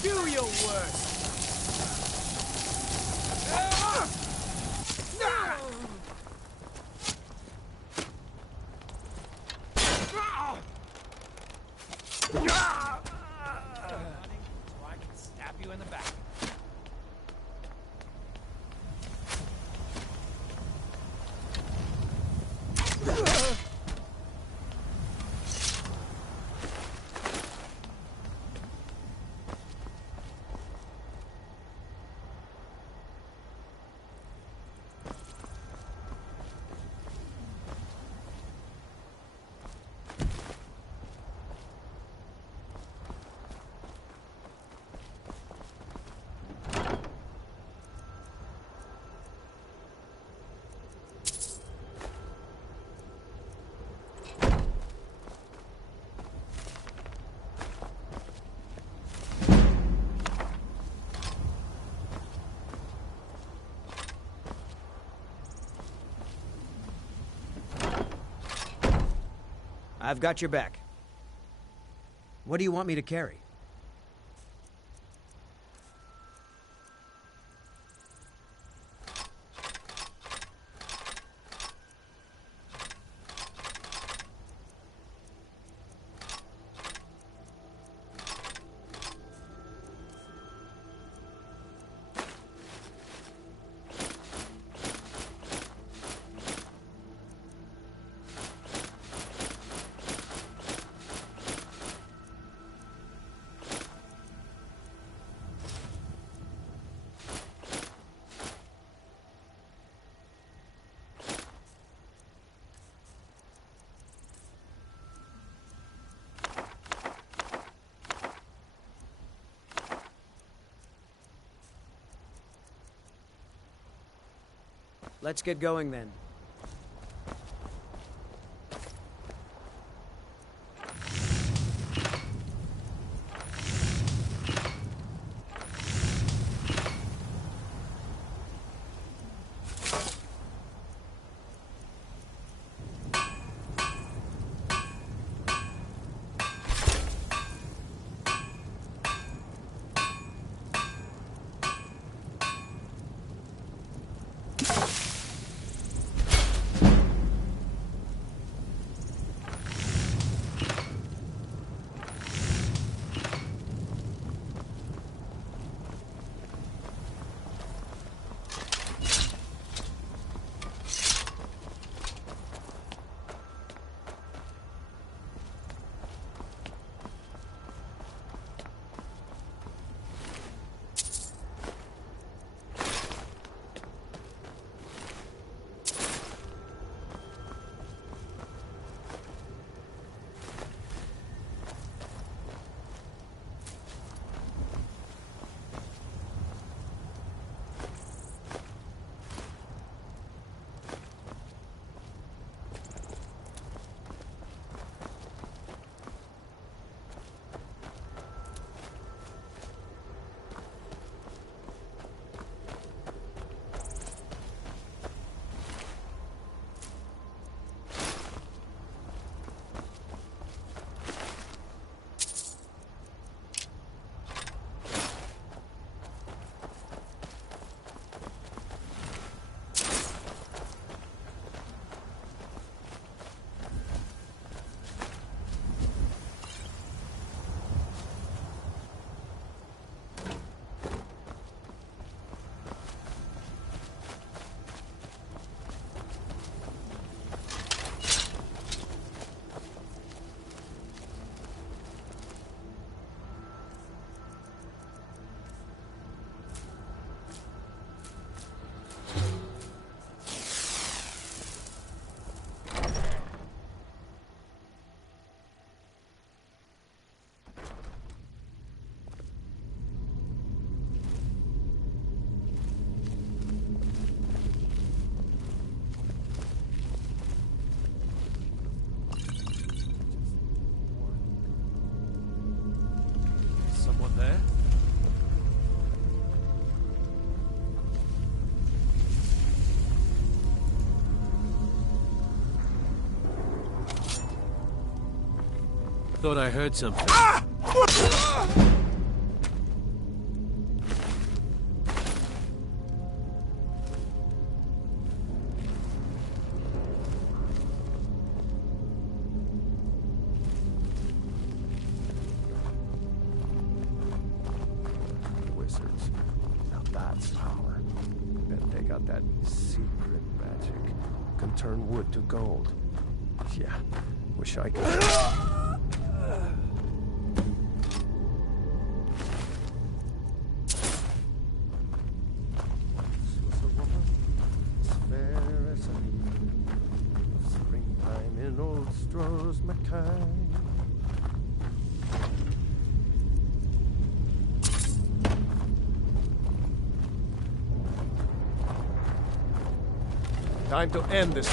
Do your worst. I can stab you in the back. I've got your back. What do you want me to carry? Let's get going then. Thought I heard something. about that secret magic. Can turn wood to gold. Yeah, wish I could. Time to end this.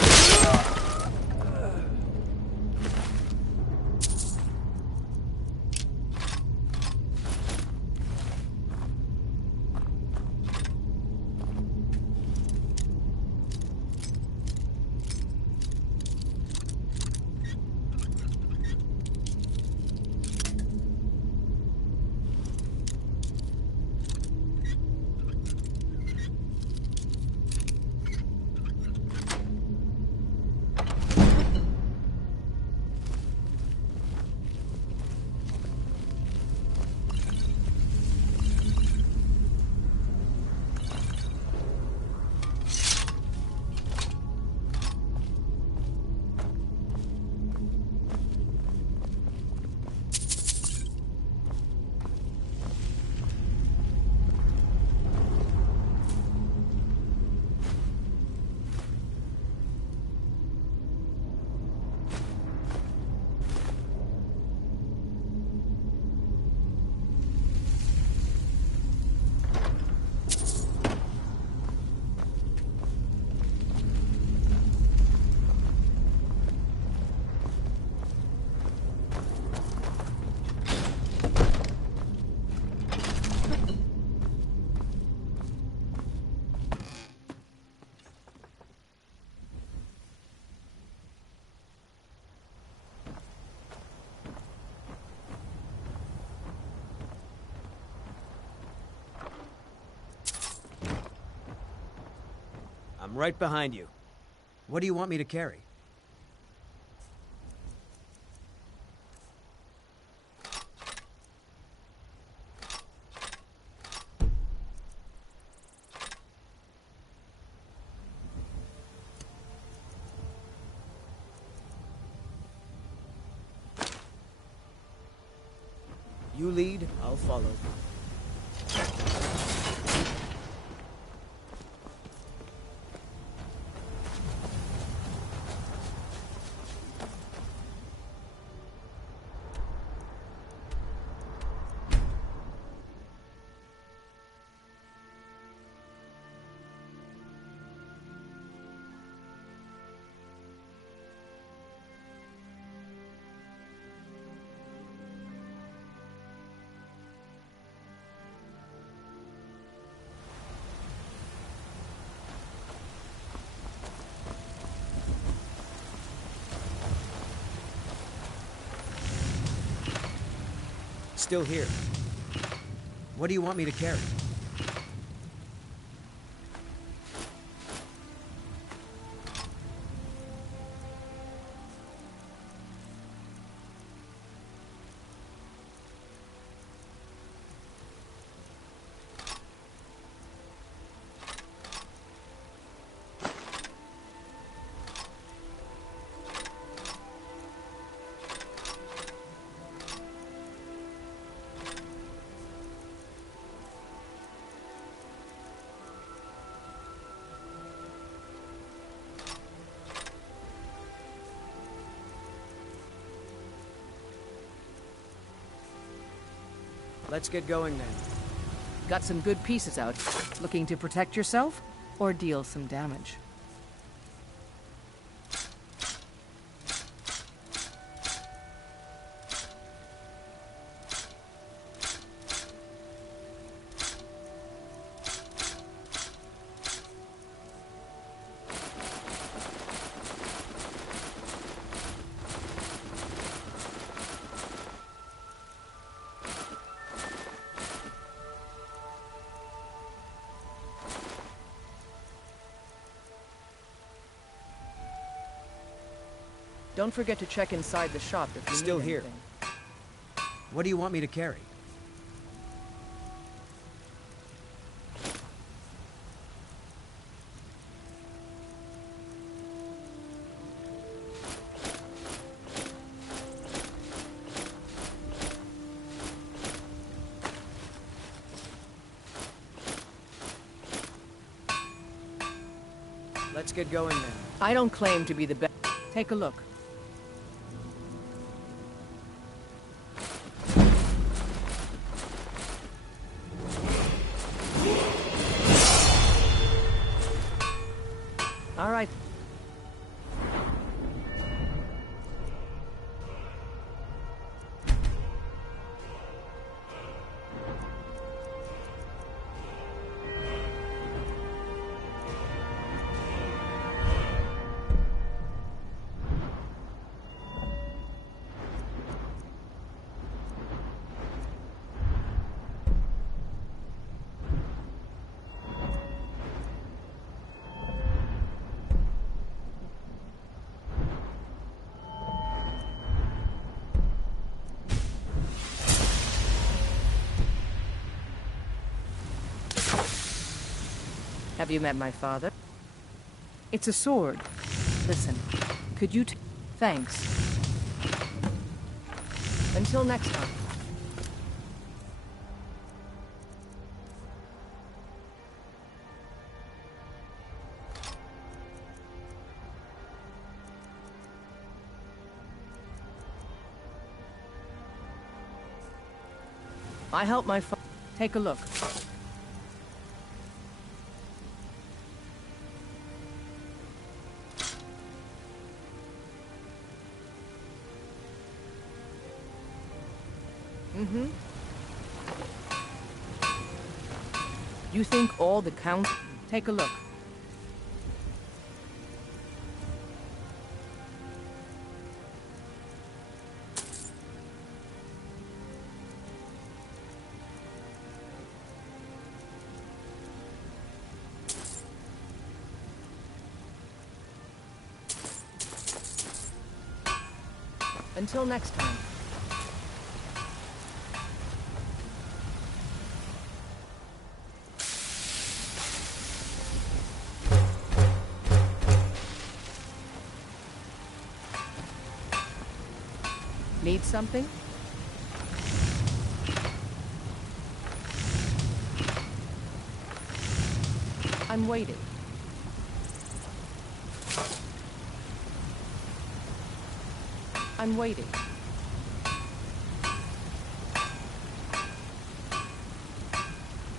I'm right behind you. What do you want me to carry? You lead, I'll follow. Still here. What do you want me to carry? Let's get going then. Got some good pieces out. Looking to protect yourself or deal some damage? Don't forget to check inside the shop if you Still need here. anything. What do you want me to carry? Let's get going then. I don't claim to be the best. Take a look. All right. Have you met my father? It's a sword. Listen, could you Thanks. Until next time. I help my father. Take a look. Mm-hmm. You think all the count? Take a look. Until next time. Need something? I'm waiting. I'm waiting.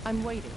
I'm waiting.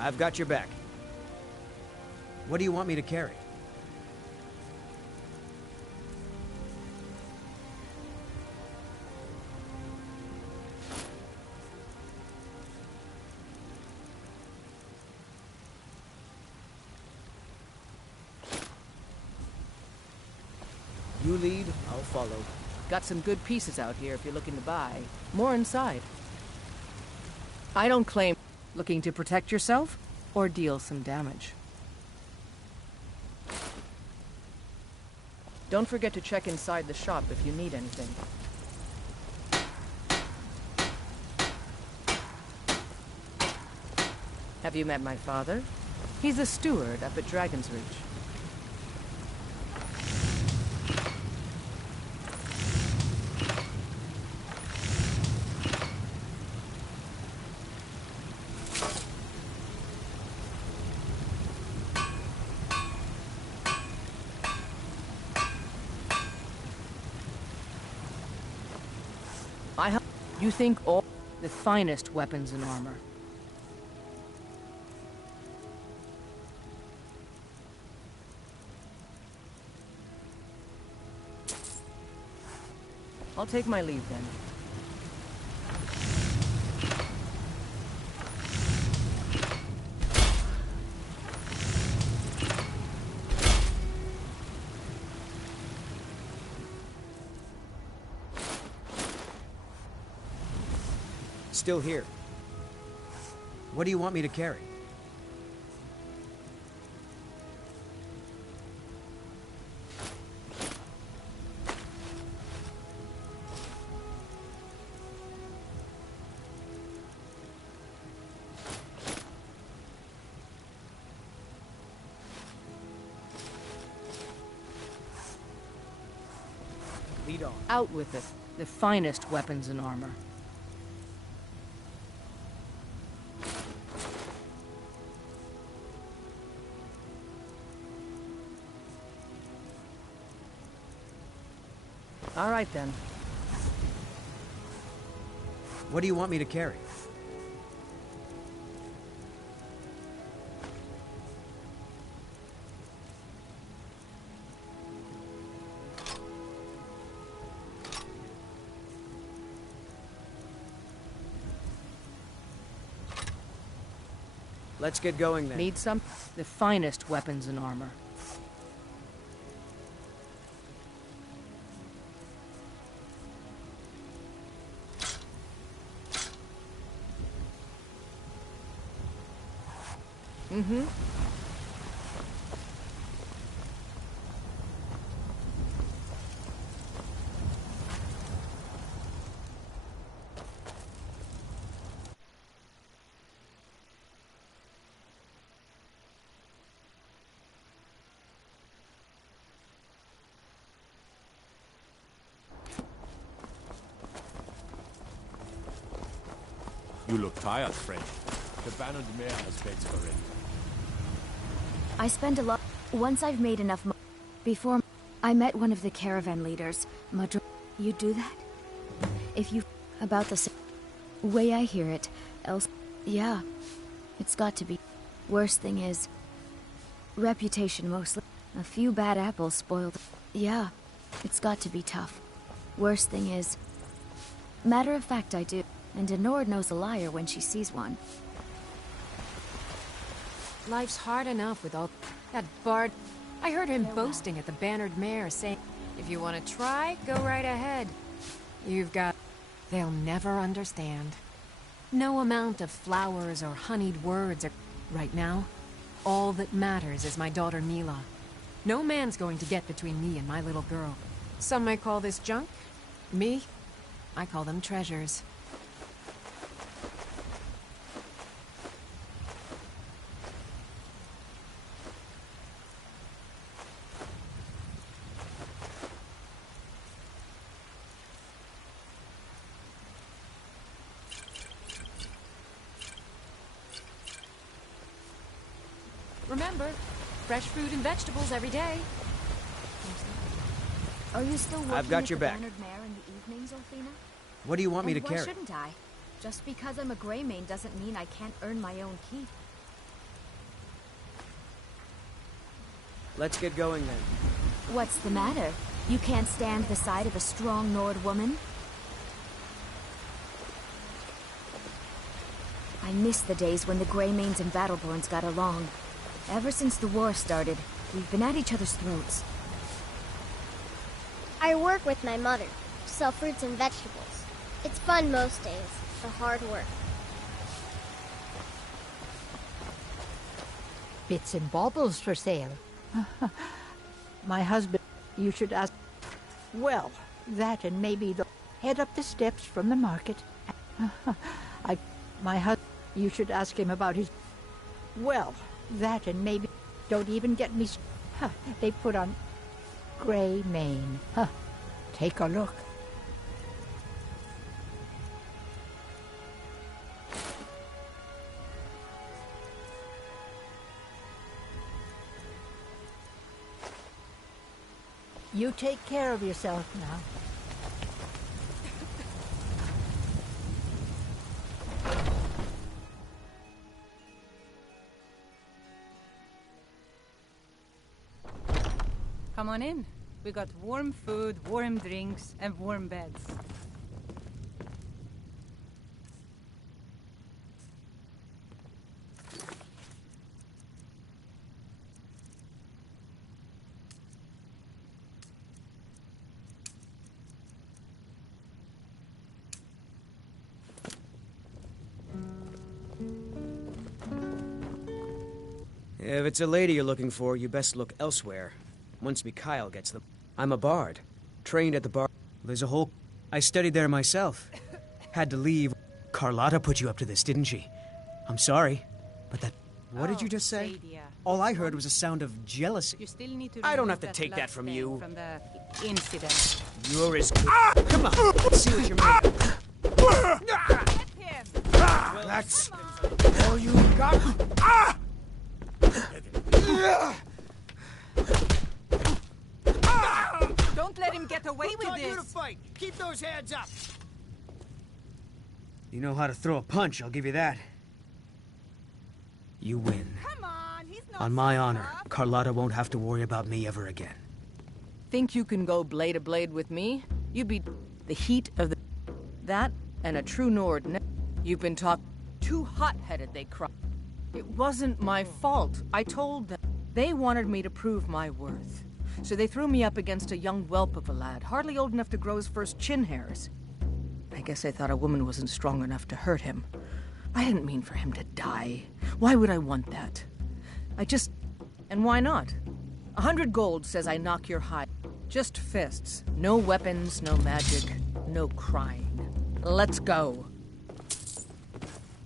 I've got your back. What do you want me to carry? You lead, I'll follow. Got some good pieces out here if you're looking to buy. More inside. I don't claim. Looking to protect yourself or deal some damage. Don't forget to check inside the shop if you need anything. Have you met my father? He's a steward up at Dragon's Reach. I hope you think all the finest weapons and armor. I'll take my leave then. Still here. What do you want me to carry? Lead on. Out with it. The finest weapons and armor. All right, then. What do you want me to carry? Let's get going then. Need some? The finest weapons and armor. Mm-hmm. You look tired, friend. The bannered mare has beds for it. I spend a lot. Once I've made enough money. Before I met one of the caravan leaders. You do that? If you about the way I hear it, else, yeah, it's got to be. Worst thing is reputation mostly. A few bad apples spoiled. Yeah, it's got to be tough. Worst thing is, matter of fact, I do. And Denord knows a liar when she sees one. Life's hard enough with all that bard. I heard him boasting at the bannered mare saying, if you want to try, go right ahead. You've got... They'll never understand. No amount of flowers or honeyed words are... Right now, all that matters is my daughter Mila. No man's going to get between me and my little girl. Some may call this junk. Me, I call them treasures. Remember, fresh fruit and vegetables every day. Are you still working I've got with your the back. bannered mare in the evenings, Othina? What do you want me to Why carry? shouldn't I? Just because I'm a Greymane doesn't mean I can't earn my own keep. Let's get going then. What's the matter? You can't stand the sight of a strong Nord woman? I miss the days when the Greymanes and Battleborns got along. Ever since the war started, we've been at each other's throats. I work with my mother, sell fruits and vegetables. It's fun most days, but hard work. Bits and baubles for sale. My husband, you should ask. Well, that and maybe the head up the steps from the market. My husband, you should ask him about his. Well, that and maybe. Don't even get me. They put on Greymane. Take a look. You take care of yourself now. Come on in. We got warm food, warm drinks, and warm beds. If it's a lady you're looking for, you best look elsewhere. Once Mikhail gets them. I'm a bard. Trained at the bar. There's a whole... I studied there myself. Had to leave. Carlotta put you up to this, didn't she? I'm sorry, but that... What did you just say? Sadia. All I heard was a sound of jealousy. You still need to I don't remove have to take that from you. From the incident. You're as... Come on, let's see what you're made of. Get him! That's all you got? Don't let him get away with this! You to fight. Keep those hands up! You know how to throw a punch, I'll give you that. You win. Come on, he's not On my so honor, tough. Carlotta won't have to worry about me ever again. Think you can go blade to blade with me? You'd be the heat of the... That and a true Nord. You've been taught too hot-headed, they cry. It wasn't my fault. I told them. They wanted me to prove my worth. So they threw me up against a young whelp of a lad, hardly old enough to grow his first chin hairs. I guess I thought a woman wasn't strong enough to hurt him. I didn't mean for him to die. Why would I want that? And why not? 100 gold says I knock your hide. Just fists. No weapons, no magic, no crying. Let's go.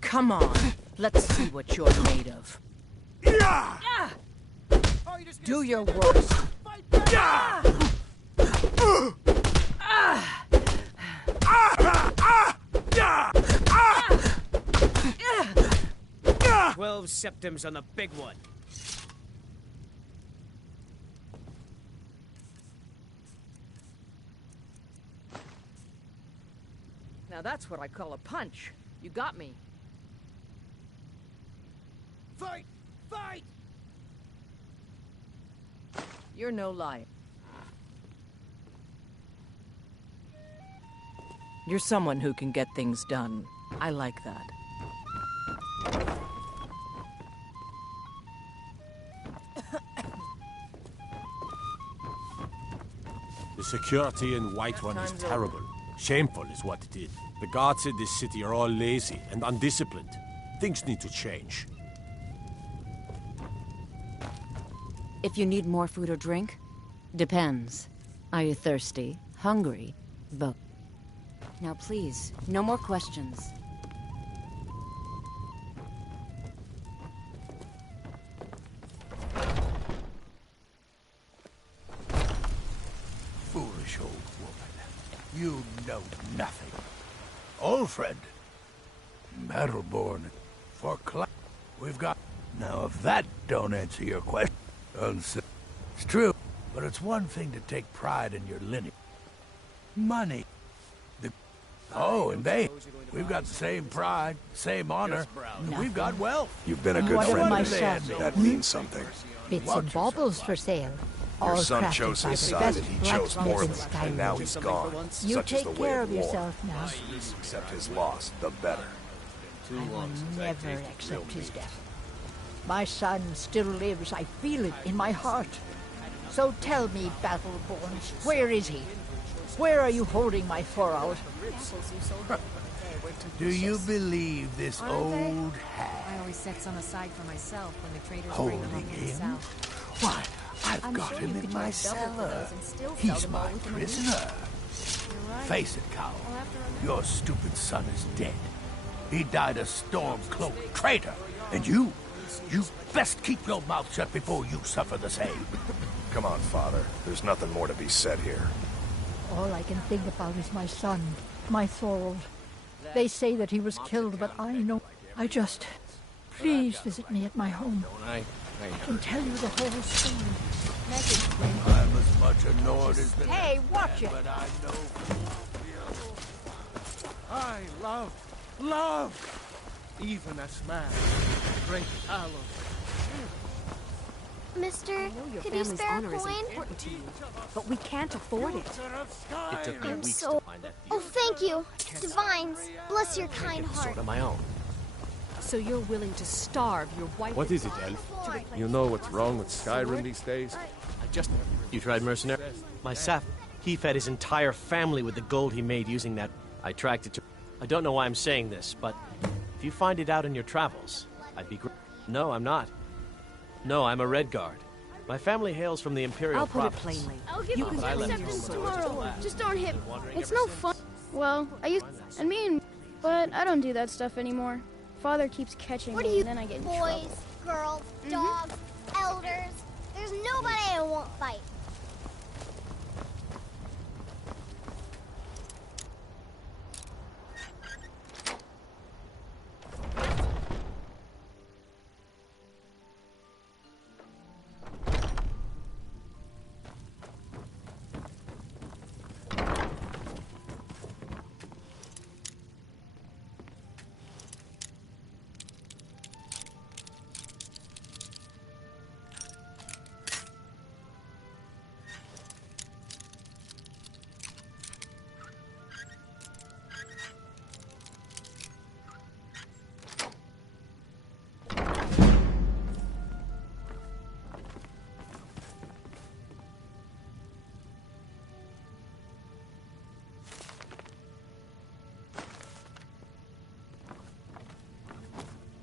Come on. Let's see what you're made of. Do your worst. Ah! 12 septims on the big one. Now that's what I call a punch. You got me. Fight! Fight! You're no liar. You're someone who can get things done. I like that. The security in Whiterun is terrible. Shameful is what it is. The guards in this city are all lazy and undisciplined. Things need to change. If you need more food or drink, depends. Are you thirsty, hungry, both? Now please, no more questions. Foolish old woman. You know nothing. Old friend. Battleborn. For we've got... Now, if that don't answer your question... It's true, but it's one thing to take pride in your lineage. Money. Oh, and we've got the same pride, same honor, and we've got wealth. You've been a good What of friend my to me. son? That means something. Bits and baubles for sale. Your All son crafted chose by his the side best and he chose blacksmith in poorly, and Skyrim. now he's gone. You Such is take the way care of of war. yourself now. Accept his loss, the better. I will never accept his death. My son still lives. I feel it in my heart. So tell me, Battleborn, where is he? Where are you holding my four out? Do you believe this old hag? I always set some aside for myself when the traders bring them Holding up from the him? south. Why, I've I'm got sure him you in could my charge double for cellar. those and still sell He's them all my within a week. prisoner. You're right. Face it, Cowell. I'll have to remember. Your stupid son is dead. He died a storm-cloaked traitor. And you best keep your mouth shut before you suffer the same. Come on, Father. There's nothing more to be said here. All I can think about is my son, my Thorold. They say that he was killed, but I know. Please visit me at my home. I can tell you the whole story. I'm as much a Nord as the Hey, next watch man, it. but I know. I love, even a man, great Talos. sister. I know your Could you family's spare a honor is coin? important to you, but we can't afford it. It took me I'm weeks so... to find that Oh, thank you. Divines, bless your kind heart. sort of my own. So you're willing to starve your wife? What is it, Elf? You know what's wrong with Skyrim these days? You tried mercenary? My sap. He fed his entire family with the gold he made using that. I tracked it to... I don't know why I'm saying this, but if you find it out in your travels, I'd be No, I'm not. No, I'm a Red Guard. My family hails from the Imperial I'll put it province. plainly. I'll give You you can I left acceptance home tomorrow. Just don't hit. It's no fun. Well, I used and me and but I don't do that stuff anymore. Father keeps catching What me are you, and then I get in boys, trouble. girls, dogs, elders? There's nobody I won't fight.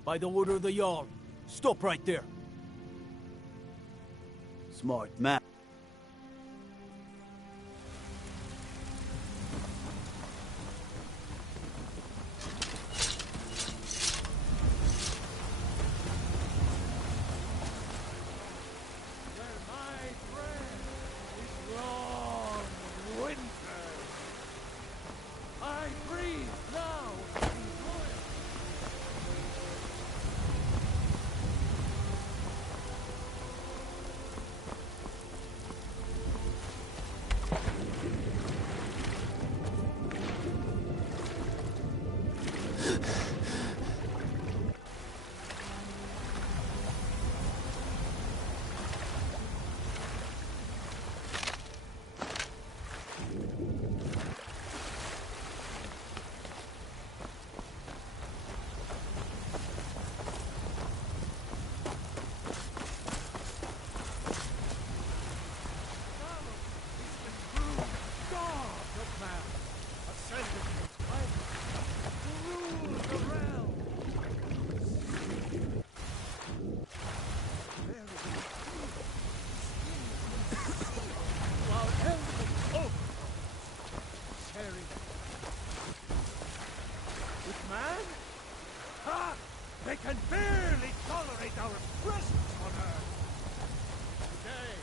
By the order of the Jarl. Stop right there. Smart man. They can barely tolerate our presence on Earth. Today,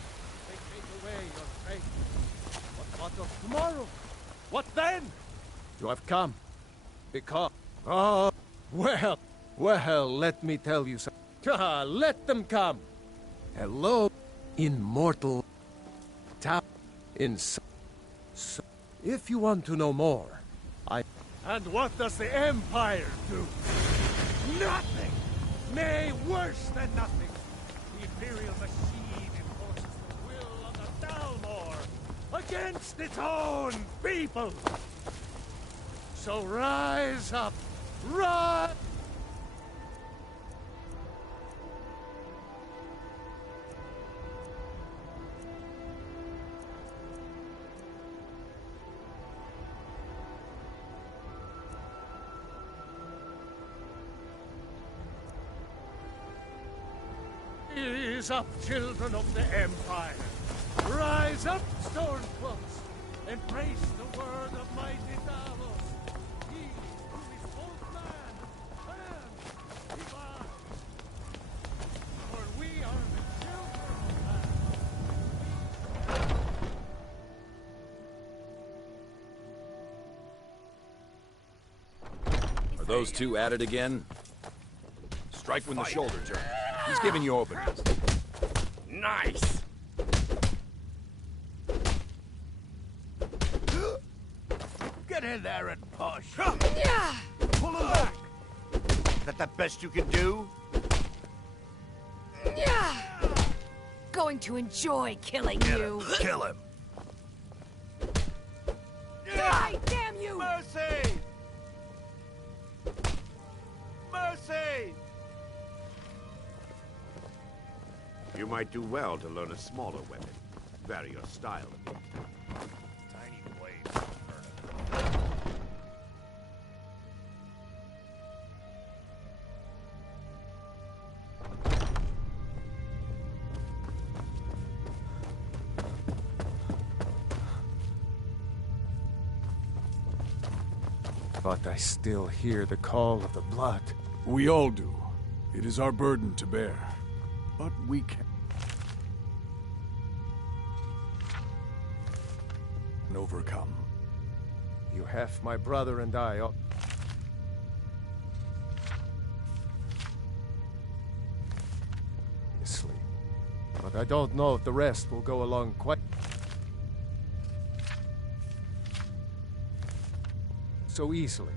they take away your faith. What of tomorrow? What then? You have come. Because... Oh, well, let me tell you something. Let them come. Hello, immortal... Tap... In... So, if you want to know more, And what does the Empire do? Nothing! Nay, worse than nothing! The Imperial machine enforces the will of the Dalmor against its own people! So rise up! Rise! Rise up, children of the Empire! Rise up, Stormcloaks! Embrace the word of mighty Davos! He who is both man and divine! For we are the children of man! Are those two at it again? Strike when the shoulder turns. He's giving you openings. Nice! Get in there and push! Pull him back! Is that the best you can do? going to enjoy killing you. Kill him. Die, damn you! Mercy! Mercy! You might do well to learn a smaller weapon. Vary your style a bit. Tiny blade. But I still hear the call of the blood. We all do. It is our burden to bear. But we can overcome. You have my brother and I. Obviously. But I don't know if the rest will go along quite so easily.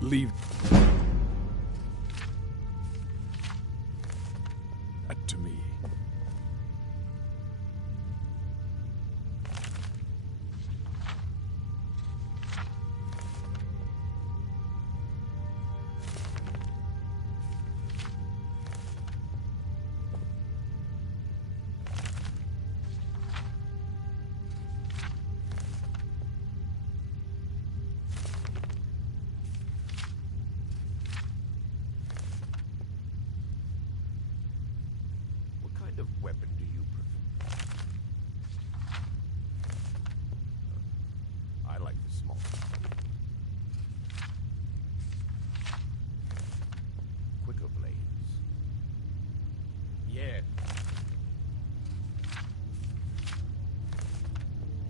Leave that to me. What kind of weapon do you prefer? I like the small. Quicker blades. Yeah.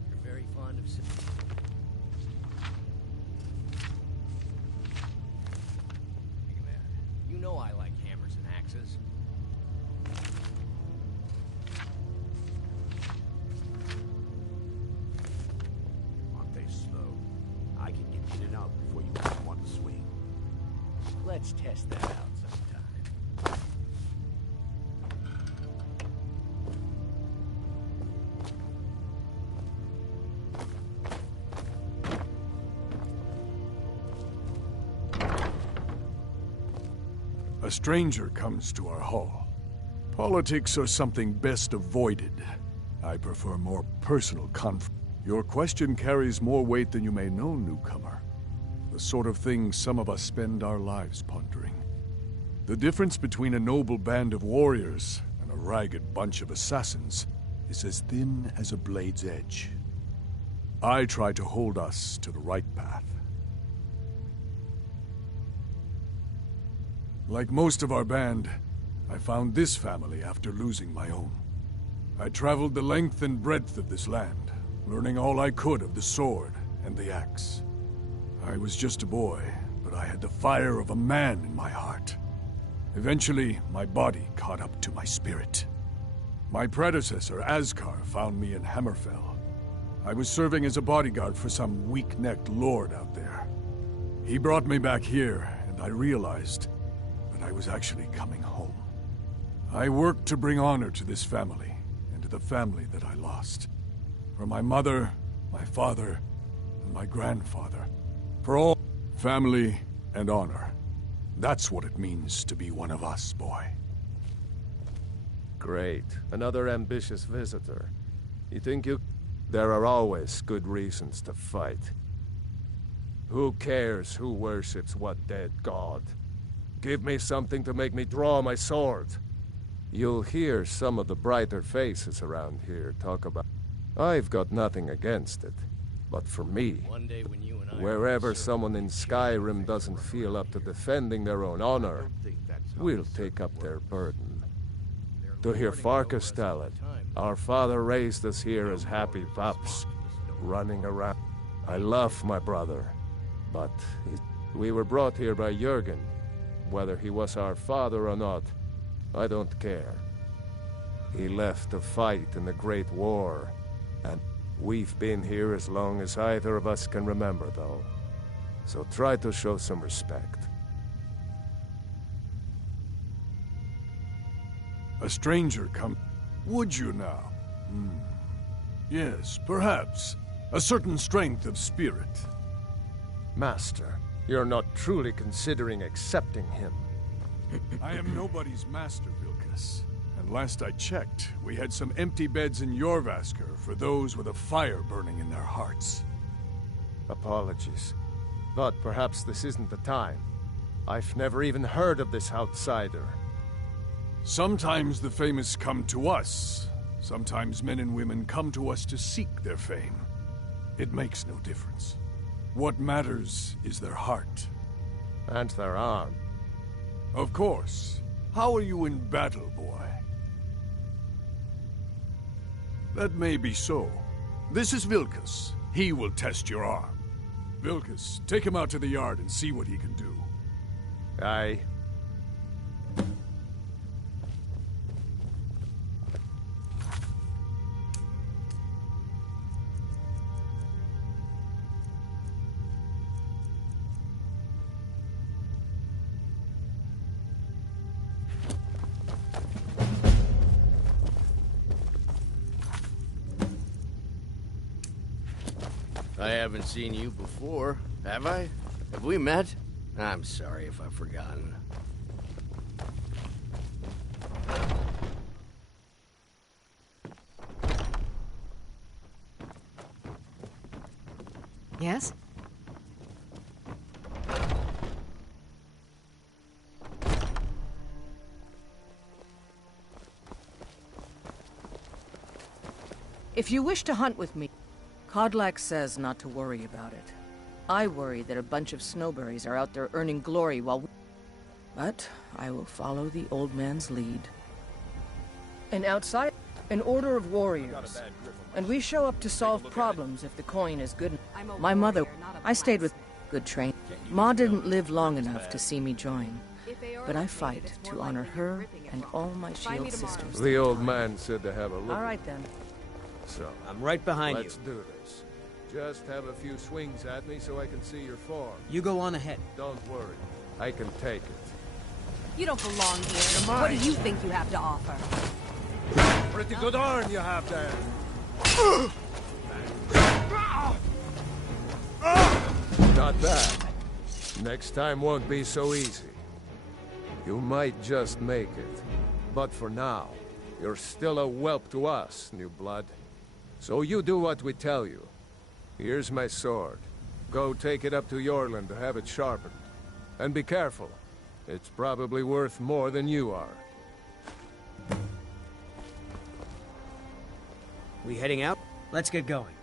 You're very fond of You know I like hammers and axes. Aren't they slow? I can get in and out before you even want to swing. Let's test that out sometime. A stranger comes to our hall. Politics are something best avoided. I prefer more personal conflict. Your question carries more weight than you may know, newcomer. The sort of thing some of us spend our lives pondering. The difference between a noble band of warriors and a ragged bunch of assassins is as thin as a blade's edge. I try to hold us to the right path. Like most of our band, I found this family after losing my own. I traveled the length and breadth of this land, learning all I could of the sword and the axe. I was just a boy, but I had the fire of a man in my heart. Eventually, my body caught up to my spirit. My predecessor, Ascar, found me in Hammerfell. I was serving as a bodyguard for some weak-necked lord out there. He brought me back here, and I realized that I was actually coming home. I worked to bring honor to this family, and to the family that I lost. For my mother, my father, and my grandfather. For all family and honor. That's what it means to be one of us, boy. Great. Another ambitious visitor. You think you... There are always good reasons to fight. Who cares who worships what dead god? Give me something to make me draw my sword. You'll hear some of the brighter faces around here talk about... I've got nothing against it. But for me, One day when you and I wherever someone in Skyrim doesn't feel up to defending their own honor, we'll take up their burden. To hear Farkas tell it, our father raised us here as happy pups, running around. I love my brother, but we were brought here by Jürgen. Whether he was our father or not, I don't care. He left to fight in the Great War, and we've been here as long as either of us can remember, though. So try to show some respect. A stranger Would you now? Yes, perhaps. A certain strength of spirit. Master, you're not truly considering accepting him. I am nobody's master, Vilkas. And last I checked, we had some empty beds in Jorvaskr for those with a fire burning in their hearts. Apologies. But perhaps this isn't the time. I've never even heard of this outsider. Sometimes the famous come to us. Sometimes men and women come to us to seek their fame. It makes no difference. What matters is their heart. And their arm. Of course. How are you in battle, boy? That may be so. This is Vilkas. He will test your arm. Vilkas, take him out to the yard and see what he can do. Aye. I haven't seen you before, have I? Have we met? I'm sorry if I've forgotten. Yes? If you wish to hunt with me, Kodlak says not to worry about it. I worry that a bunch of snowberries are out there earning glory while we... But I will follow the old man's lead. And outside, an order of warriors. And we show up to solve problems if the coin is good. My mother, I stayed with good train. Ma didn't live long enough to see me join. But I fight to honor her and all my shield sisters. The old man said to have a look. All right then. So, I'm right behind let's do this. Just have a few swings at me so I can see your form. You go on ahead. Don't worry. I can take it. You don't belong here. What do you think you have to offer? Pretty good arm you have there. Not bad. Next time won't be so easy. You might just make it. But for now, you're still a whelp to us, new blood. So you do what we tell you. Here's my sword. Go take it up to Yorland to have it sharpened. And be careful. It's probably worth more than you are. We heading out? Let's get going.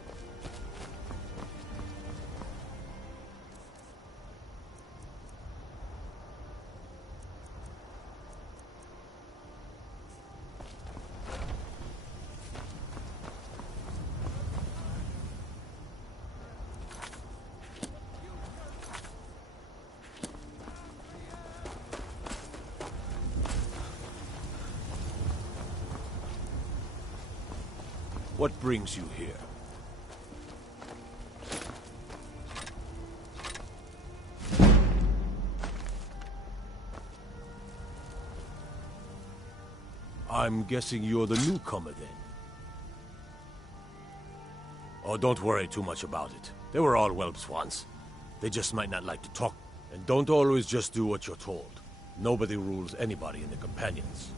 What brings you here? I'm guessing you're the newcomer then. Oh, don't worry too much about it. They were all whelps once. They just might not like to talk. And don't always just do what you're told. Nobody rules anybody in the companions.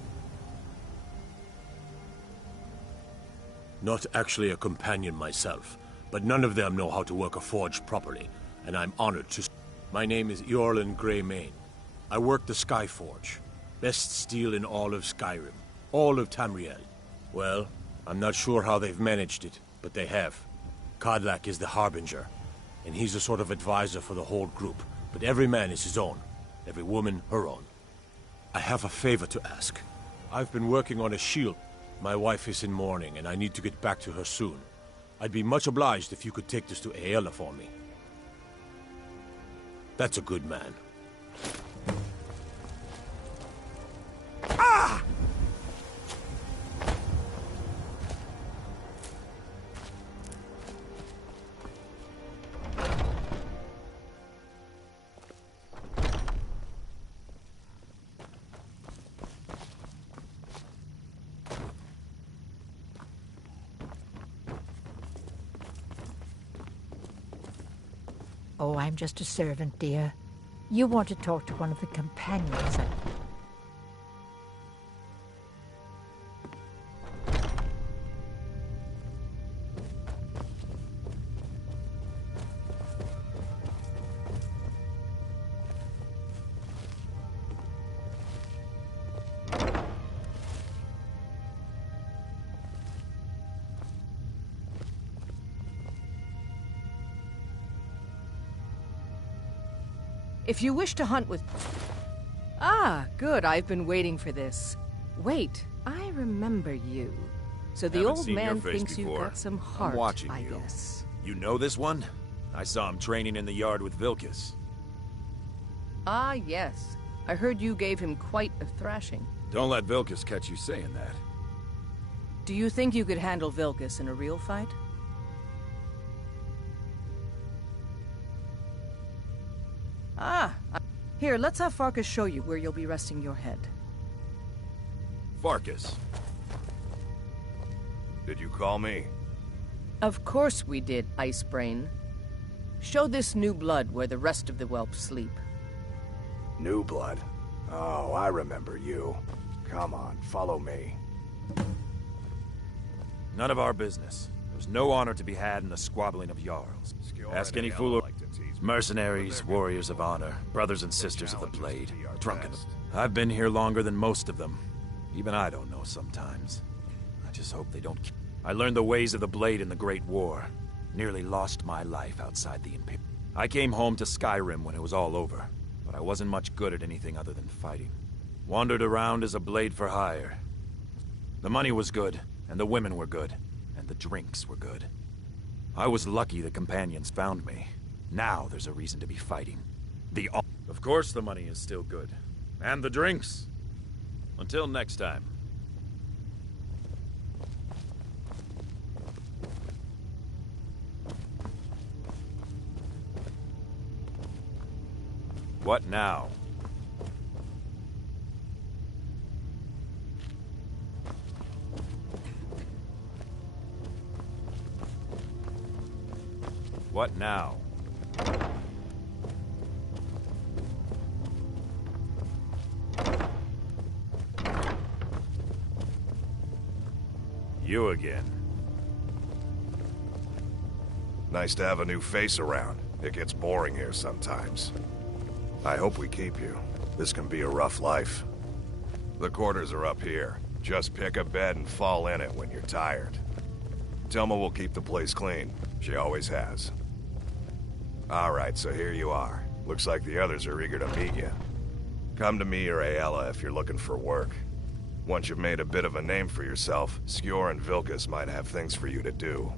Not actually a companion myself, but none of them know how to work a forge properly, and I'm honored to... My name is Eorlin Greymane. I work the Skyforge. Best steel in all of Skyrim. All of Tamriel. Well, I'm not sure how they've managed it, but they have. Kodlak is the Harbinger, and he's a sort of advisor for the whole group, but every man is his own. Every woman, her own. I have a favor to ask. I've been working on a shield. My wife is in mourning, and I need to get back to her soon. I'd be much obliged if you could take this to Aela for me. That's a good man. Ah! Oh, I'm just a servant, dear. You want to talk to one of the companions. If you wish to hunt with... Ah, good. I've been waiting for this. Wait, I remember you. So the Haven't old seen your man face thinks before. you've got some heart, I'm watching I you. guess. You know this one? I saw him training in the yard with Vilkas. Ah, yes. I heard you gave him quite a thrashing. Don't let Vilkas catch you saying that. Do you think you could handle Vilkas in a real fight? Here, let's have Farkas show you where you'll be resting your head. Farkas. Did you call me? Of course we did, Ice Brain. Show this new blood where the rest of the whelps sleep. New blood? Oh, I remember you. Come on, follow me. None of our business. There's no honor to be had in the squabbling of Jarls. Ask any fool. Mercenaries, warriors of honor, brothers and sisters of the blade, drunken. I've been here longer than most of them. Even I don't know sometimes. I just hope they don't... I learned the ways of the blade in the Great War. Nearly lost my life outside the Imperium. I came home to Skyrim when it was all over, but I wasn't much good at anything other than fighting. Wandered around as a blade for hire. The money was good, and the women were good, and the drinks were good. I was lucky the companions found me. Now there's a reason to be fighting. Of course the money is still good. And the drinks. Until next time. What now? What now? You again. Nice to have a new face around. It gets boring here sometimes. I hope we keep you. This can be a rough life. The quarters are up here. Just pick a bed and fall in it when you're tired. Telma will keep the place clean. She always has. Alright, so here you are. Looks like the others are eager to meet you. Come to me or Ayala if you're looking for work. Once you've made a bit of a name for yourself, Skjor and Vilkas might have things for you to do.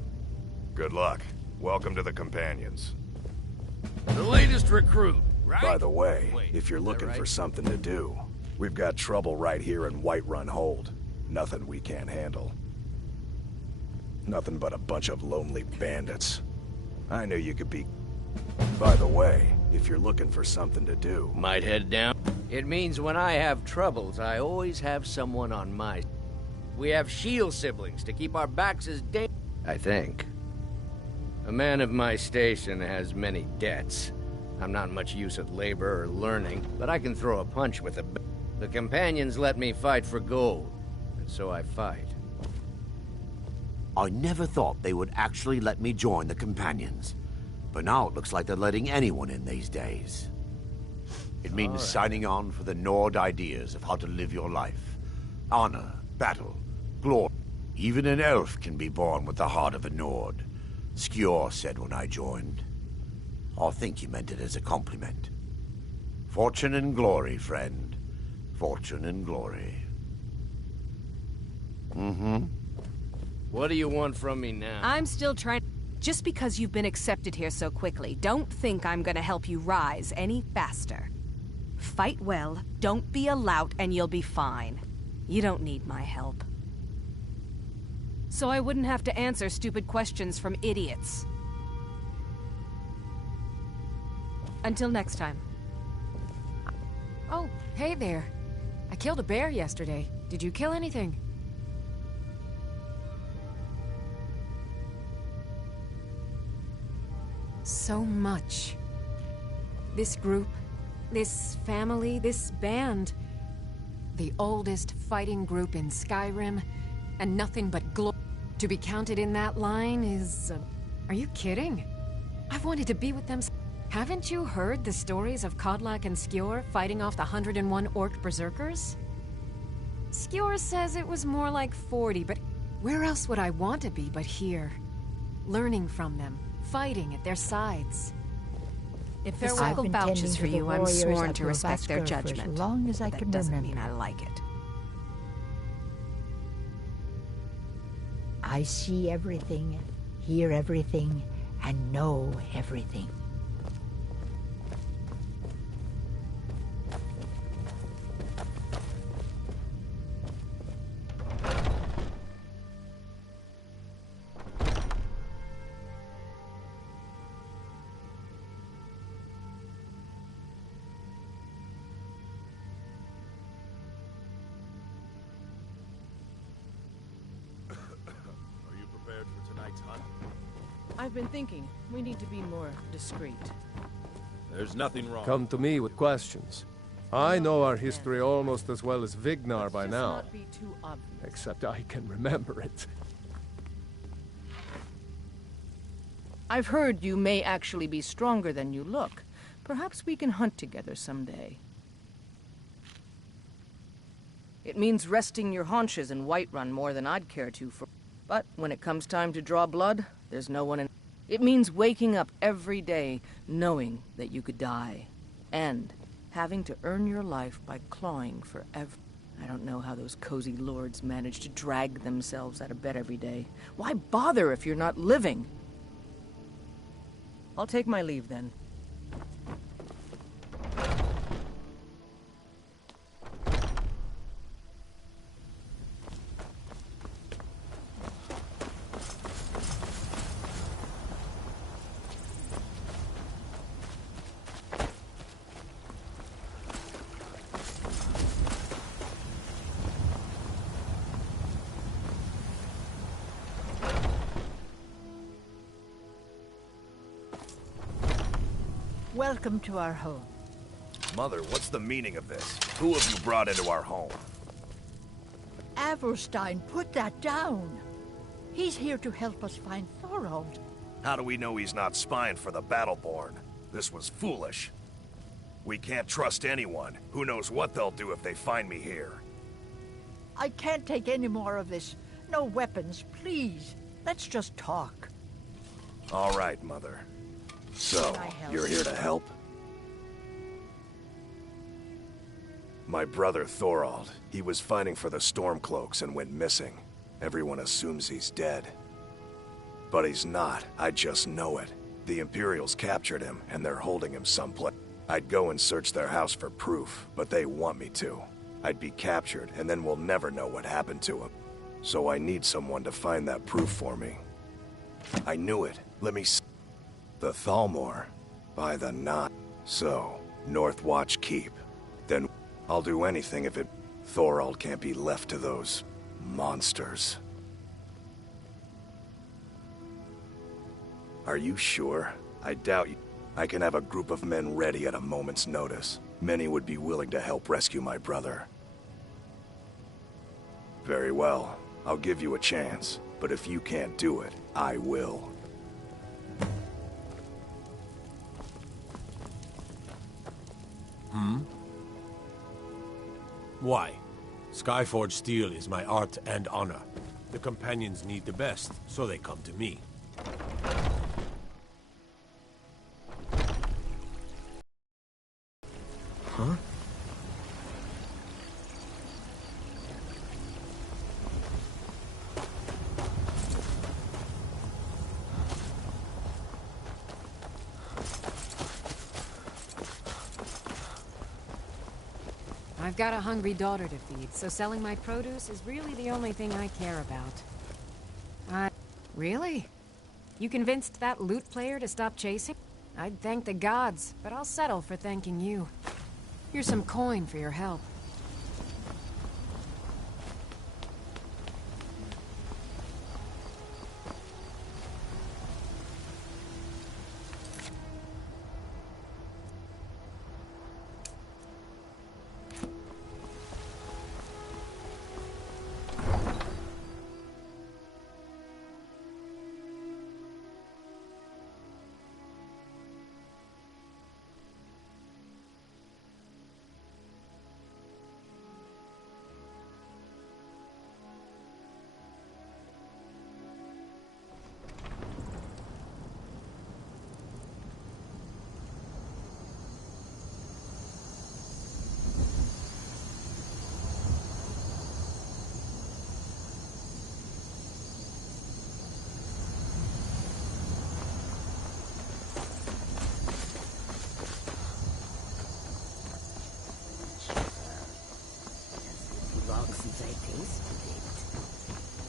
Good luck. Welcome to the Companions. The latest recruit, right? By the way, if you're looking for something to do, we've got trouble right here in Whiterun Hold. Nothing we can't handle. Nothing but a bunch of lonely bandits. I knew you could be... By the way, if you're looking for something to do... Might head down. It means when I have troubles, I always have someone on my... We have shield siblings to keep our backs as I think. A man of my station has many debts. I'm not much use at labor or learning, but I can throw a punch with a... The Companions let me fight for gold, and so I fight. I never thought they would actually let me join the Companions. But now it looks like they're letting anyone in these days. It means signing on for the Nord ideas of how to live your life. Honor, battle, glory. Even an elf can be born with the heart of a Nord. Skjor said when I joined. I think he meant it as a compliment. Fortune and glory, friend. Fortune and glory. Mm-hmm. What do you want from me now? I'm still trying... Just because you've been accepted here so quickly, don't think I'm gonna help you rise any faster. Fight well, don't be a lout, and you'll be fine. You don't need my help. So I wouldn't have to answer stupid questions from idiots. Until next time. Oh, hey there. I killed a bear yesterday. Did you kill anything? So much. This group, this family, this band. The oldest fighting group in Skyrim, and nothing but glory. To be counted in that line is... Are you kidding? I've wanted to be with them. Haven't you heard the stories of Kodlak and Skjor fighting off the 101 orc berserkers? Skjor says it was more like 40, but where else would I want to be but here? Learning from them, fighting at their sides. If their I've uncle been vouches tending for to the you, I'm warriors sworn at to respect their Rovascar for as judgment. long as I But can that doesn't remember. mean I like it. I see everything, hear everything, and know everything. Are you prepared for tonight's hunt? I've been thinking, we need to be more discreet. There's nothing wrong. Come to me with questions. I know our history almost as well as Vignar by now. Not be too obvious. Except I can remember it. I've heard you may actually be stronger than you look. Perhaps we can hunt together someday. It means resting your haunches in Whiterun more than I'd care to for... But when it comes time to draw blood, there's no one in... It means waking up every day knowing that you could die. And having to earn your life by clawing forever. I don't know how those cozy lords manage to drag themselves out of bed every day. Why bother if you're not living? I'll take my leave then. Welcome to our home. Mother, what's the meaning of this? Who have you brought into our home? Avrstein, put that down. He's here to help us find Thorald. How do we know he's not spying for the Battleborn? This was foolish. We can't trust anyone. Who knows what they'll do if they find me here? I can't take any more of this. No weapons, please. Let's just talk. All right, Mother. So, you're here to help? My brother Thorald, he was fighting for the Stormcloaks and went missing. Everyone assumes he's dead. But he's not, I just know it. The Imperials captured him, and they're holding him someplace. I'd go and search their house for proof, but they want me to. I'd be captured, and then we'll never know what happened to him. So I need someone to find that proof for me. I knew it. Let me see. The Thalmor, by the knot. So, Northwatch Keep. Then I'll do anything if it... Thorald can't be left to those... monsters. Are you sure? I doubt you. I can have a group of men ready at a moment's notice. Many would be willing to help rescue my brother. Very well. I'll give you a chance. But if you can't do it, I will. Why? Skyforge steel is my art and honor. The companions need the best, so they come to me. Huh? I've got a hungry daughter to feed, so selling my produce is really the only thing I care about. Really? You convinced that lute player to stop chasing? I'd thank the gods, but I'll settle for thanking you. Here's some coin for your help.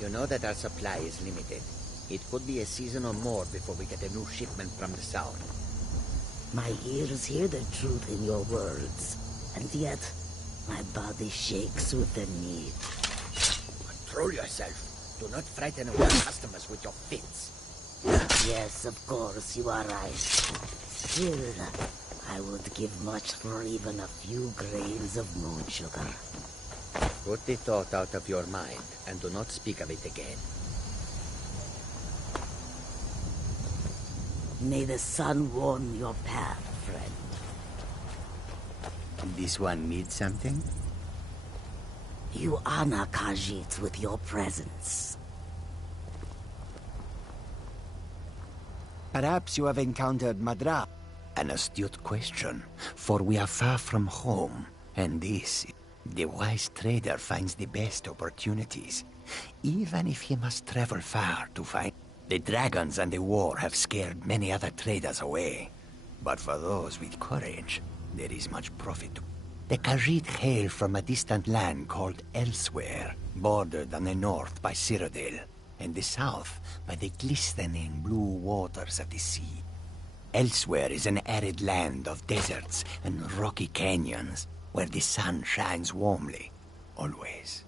You know that our supply is limited. It could be a season or more before we get a new shipment from the south. My ears hear the truth in your words, and yet my body shakes with the need. Control yourself. Do not frighten away customers with your fits. Yes, of course, you are right. Still, I would give much for even a few grains of moon sugar. Put the thought out of your mind, and do not speak of it again. May the sun warm your path, friend. This one needs something? You honor Khajiit with your presence. Perhaps you have encountered Madra. An astute question, for we are far from home, and this, the wise trader finds the best opportunities, even if he must travel far to find. The dragons and the war have scared many other traders away, but for those with courage, there is much profit. The Khajiit hail from a distant land called Elsewhere, bordered on the north by Cyrodiil, and the south by the glistening blue waters of the sea. Elsewhere is an arid land of deserts and rocky canyons, where the sun shines warmly, always.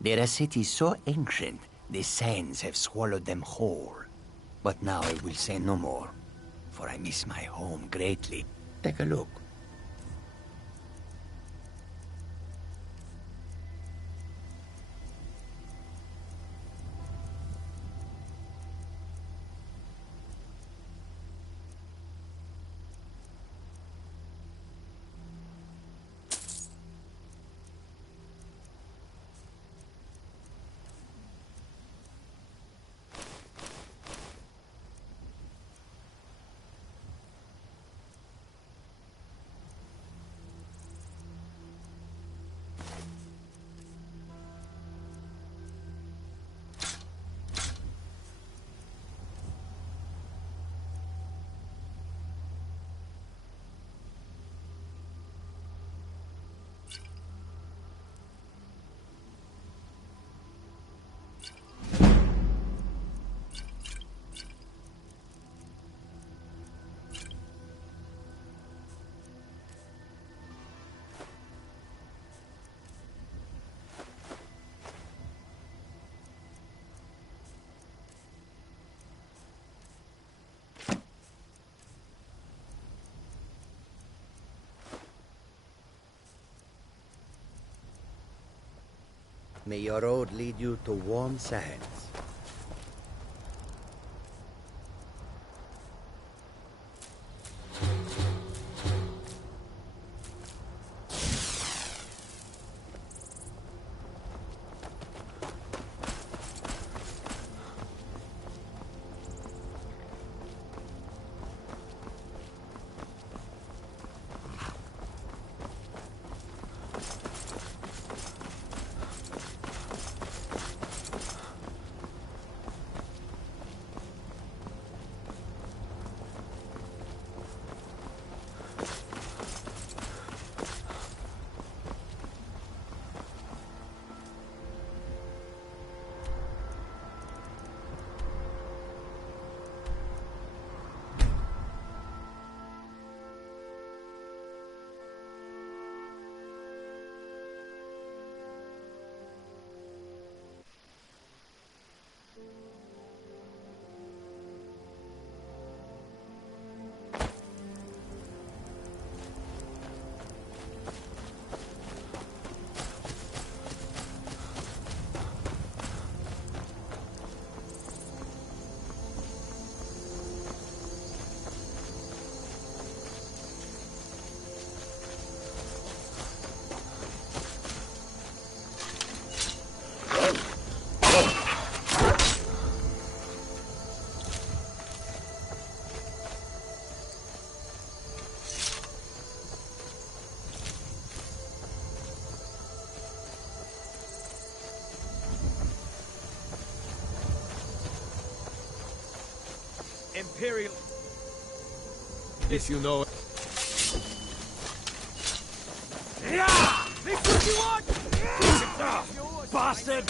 There are cities so ancient, the sands have swallowed them whole. But now I will say no more, for I miss my home greatly. Take a look. May your road lead you to warm sands. Imperial. If you know it. Yeah! This what you want? Bastard!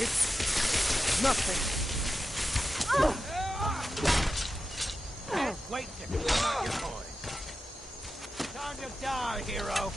It's nothing. Can't wait to come out your boys. Time to die, hero.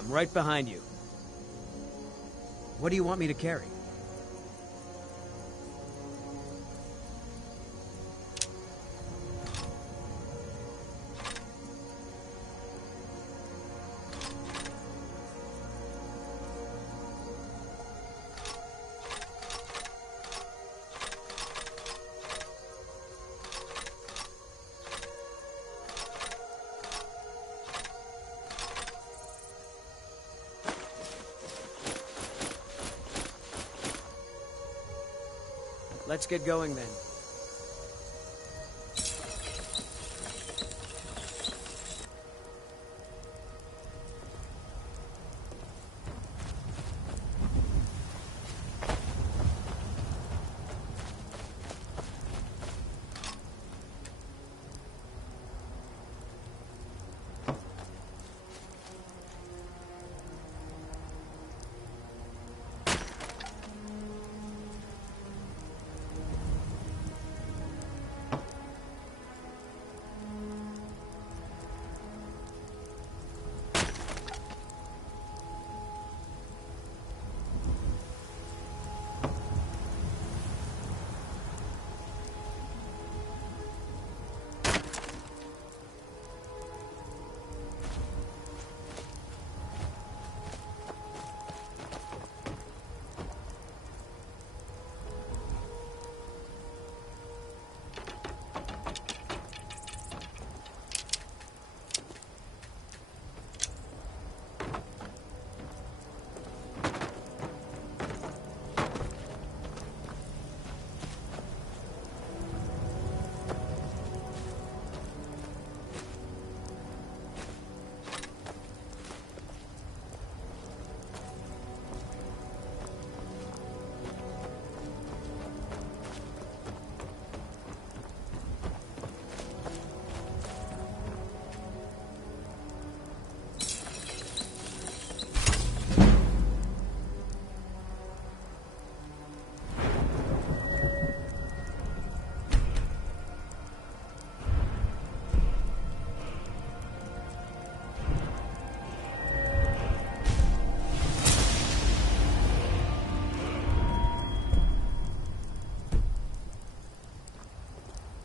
I'm right behind you. What do you want me to carry? Let's get going then.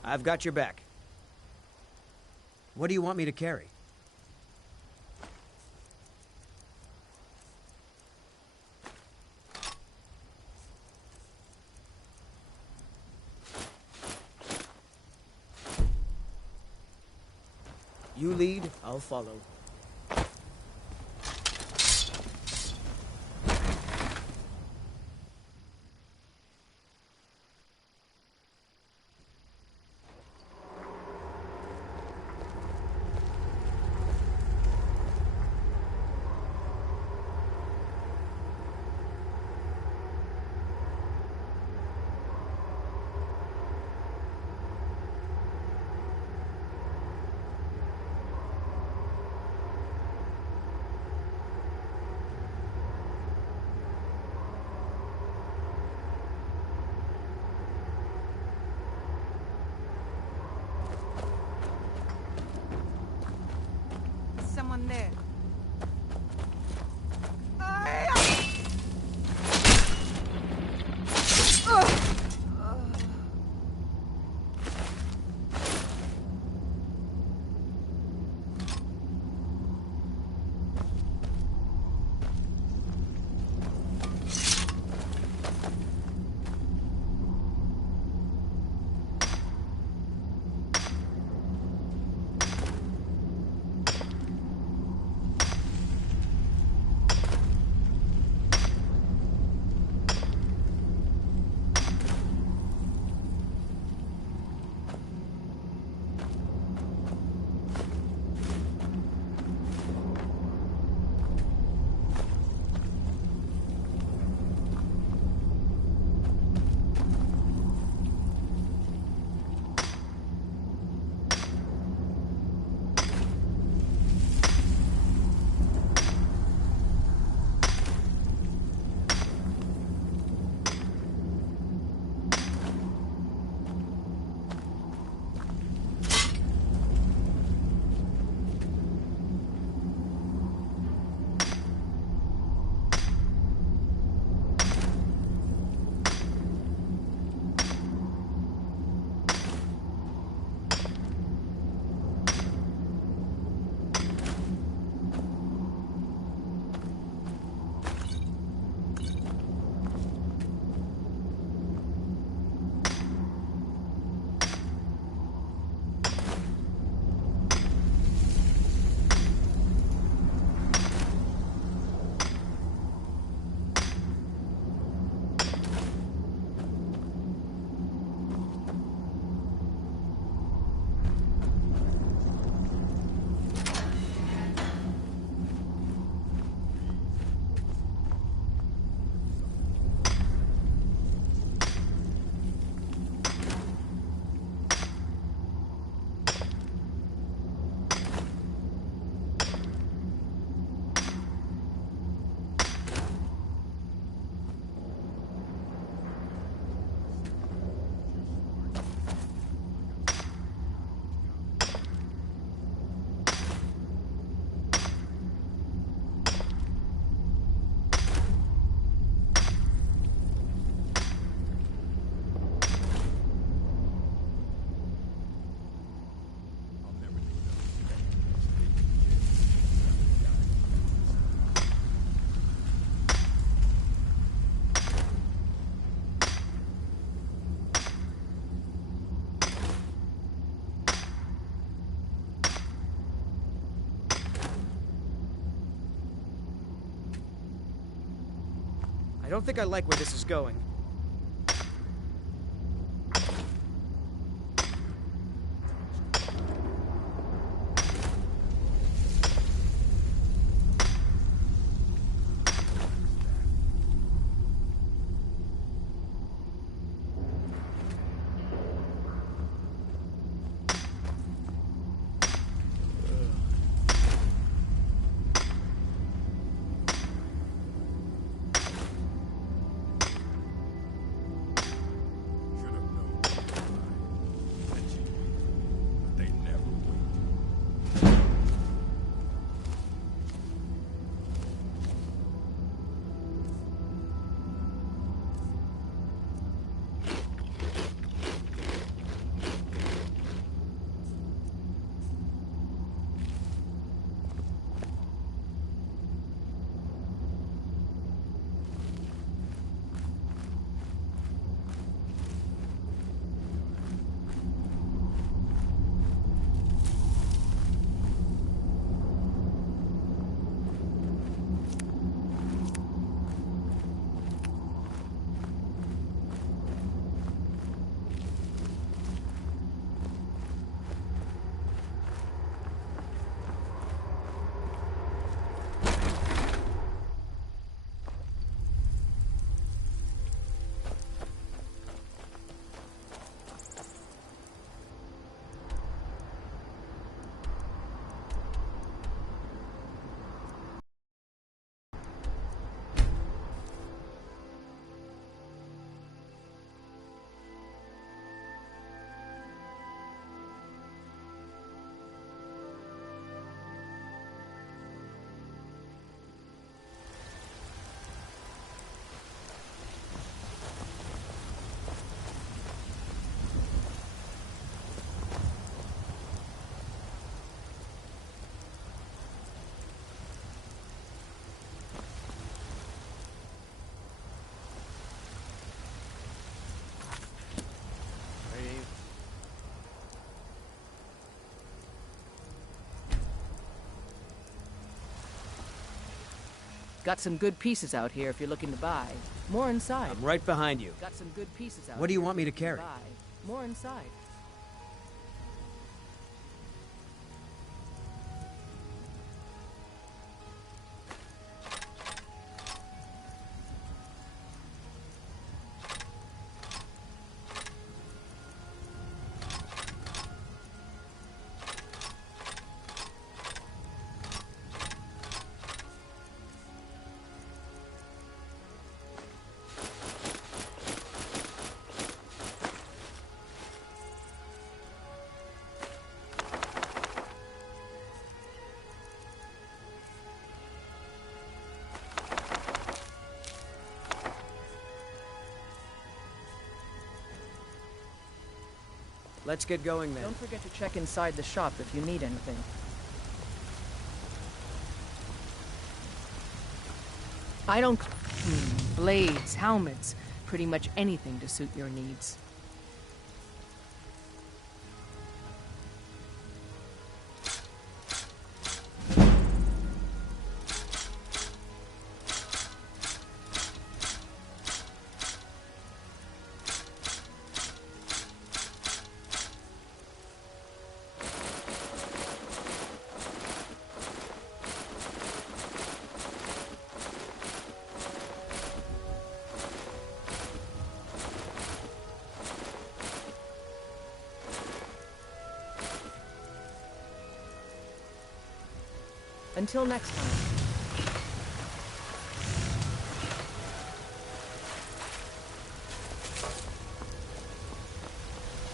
I've got your back. What do you want me to carry? You lead, I'll follow. I don't think I like where this is going. Got some good pieces out here if you're looking to buy. More inside. I'm right behind you. Got some good pieces out What do you here want me if to you're carry? looking buy. More inside. Let's get going then. Don't forget to check inside the shop if you need anything. I don't... blades, helmets, pretty much anything to suit your needs. Until next time.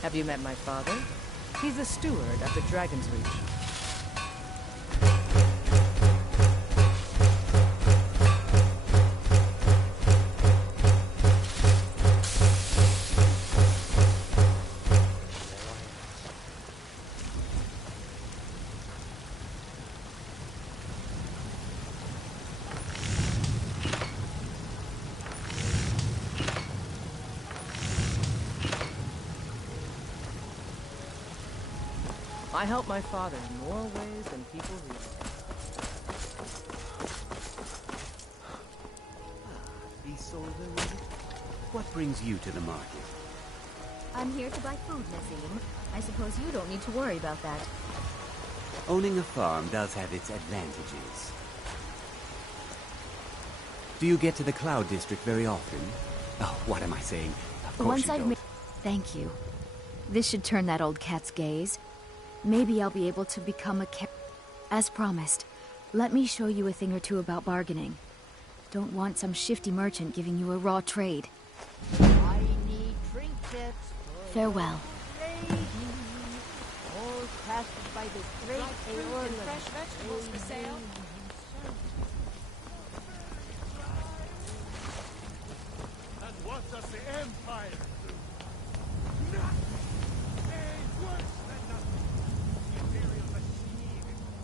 Have you met my father? He's a steward at the Dragon's Reach. I help my father in more ways than people realize. These older, was it? What brings you to the market? I'm here to buy food, Nazim. I suppose you don't need to worry about that. Owning a farm does have its advantages. Do you get to the Cloud District very often? Oh, what am I saying? Of course Once you I've don't. made... Thank you. This should turn that old cat's gaze. Maybe I'll be able to become a As promised, let me show you a thing or two about bargaining. Don't want some shifty merchant giving you a raw trade. I need trinkets. Farewell. All crafted by the great fruit and fresh vegetables for sale. And what does the Empire do?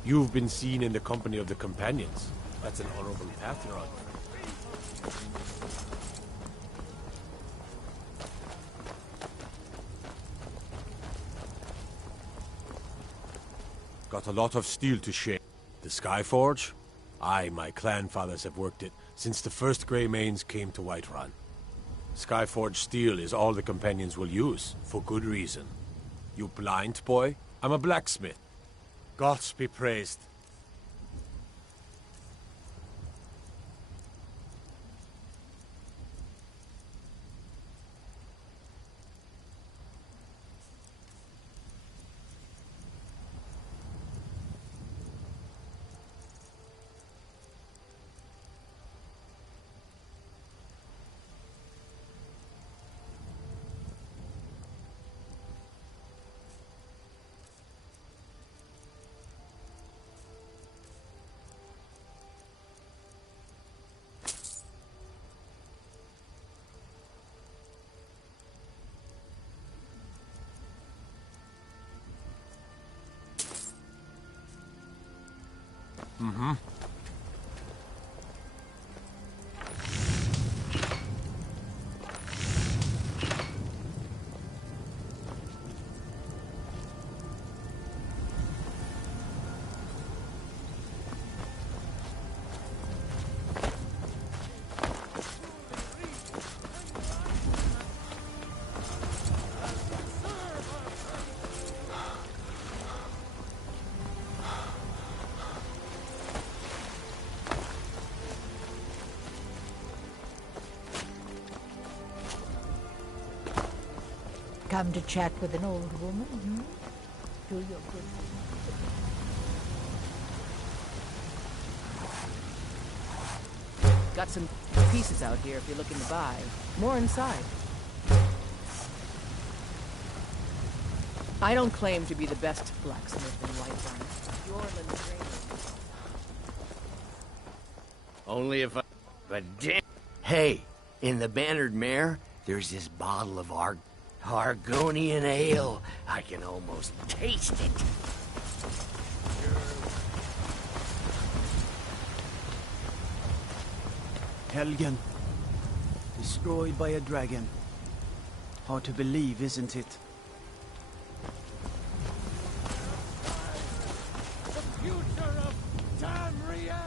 You've been seen in the company of the companions. That's an honorable path you're on. Got a lot of steel to shake. The Skyforge? I, my clan fathers have worked it since the first Grey Manes came to Whiterun. Skyforge steel is all the companions will use, for good reason. You blind, boy? I'm a blacksmith. Gods be praised. Mm-hmm. Come to chat with an old woman, hmm? Do your good. Got some pieces out here if you're looking to buy. More inside. I don't claim to be the best blacksmith in Whiterun. Yorland's great. Only if I... But damn... Hey, in the Bannered Mare, there's this bottle of Argonian ale. I can almost taste it. Helgen. Destroyed by a dragon. Hard to believe, isn't it? The future of Tamriel!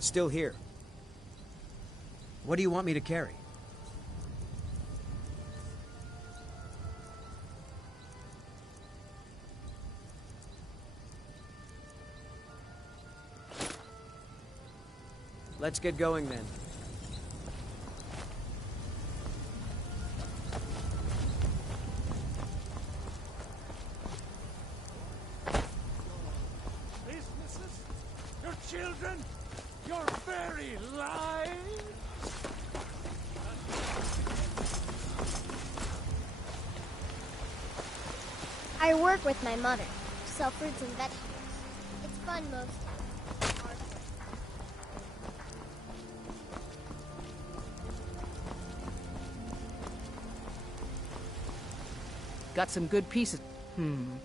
Still here. What do you want me to carry? Let's get going then. Businesses? Your children? Your very life? I work with my mother. Sell fruits and vegetables. It's fun most days. Hard work. Got some good pieces.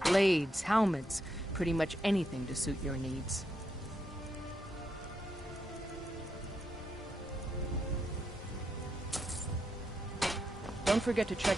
Blades, helmets, pretty much anything to suit your needs. Don't forget to check.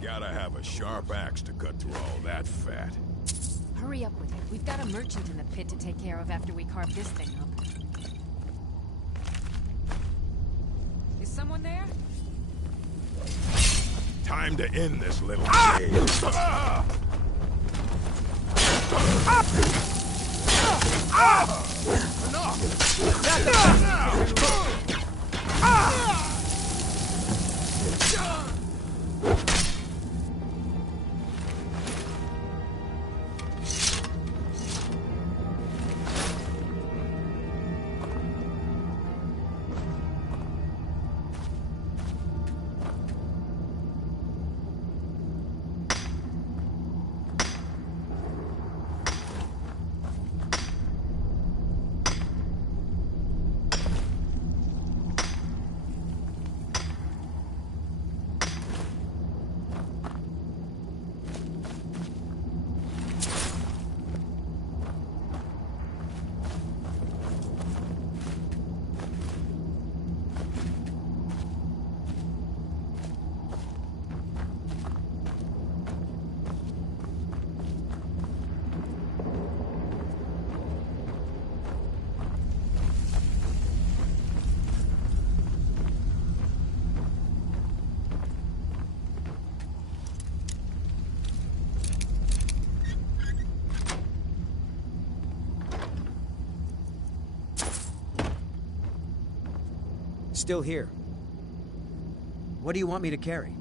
Gotta have a sharp axe to cut through all that fat. Hurry up with it. We've got a merchant in the pit to take care of after we carve this thing up. Is someone there? Time to end this little game. Still here. What do you want me to carry?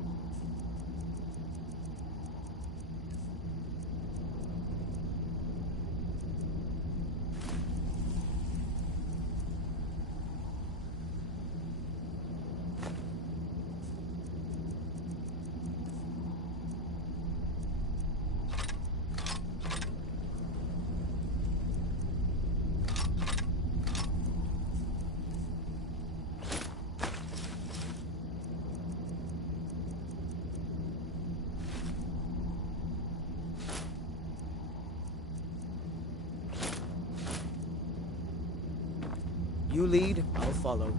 You lead, I'll follow.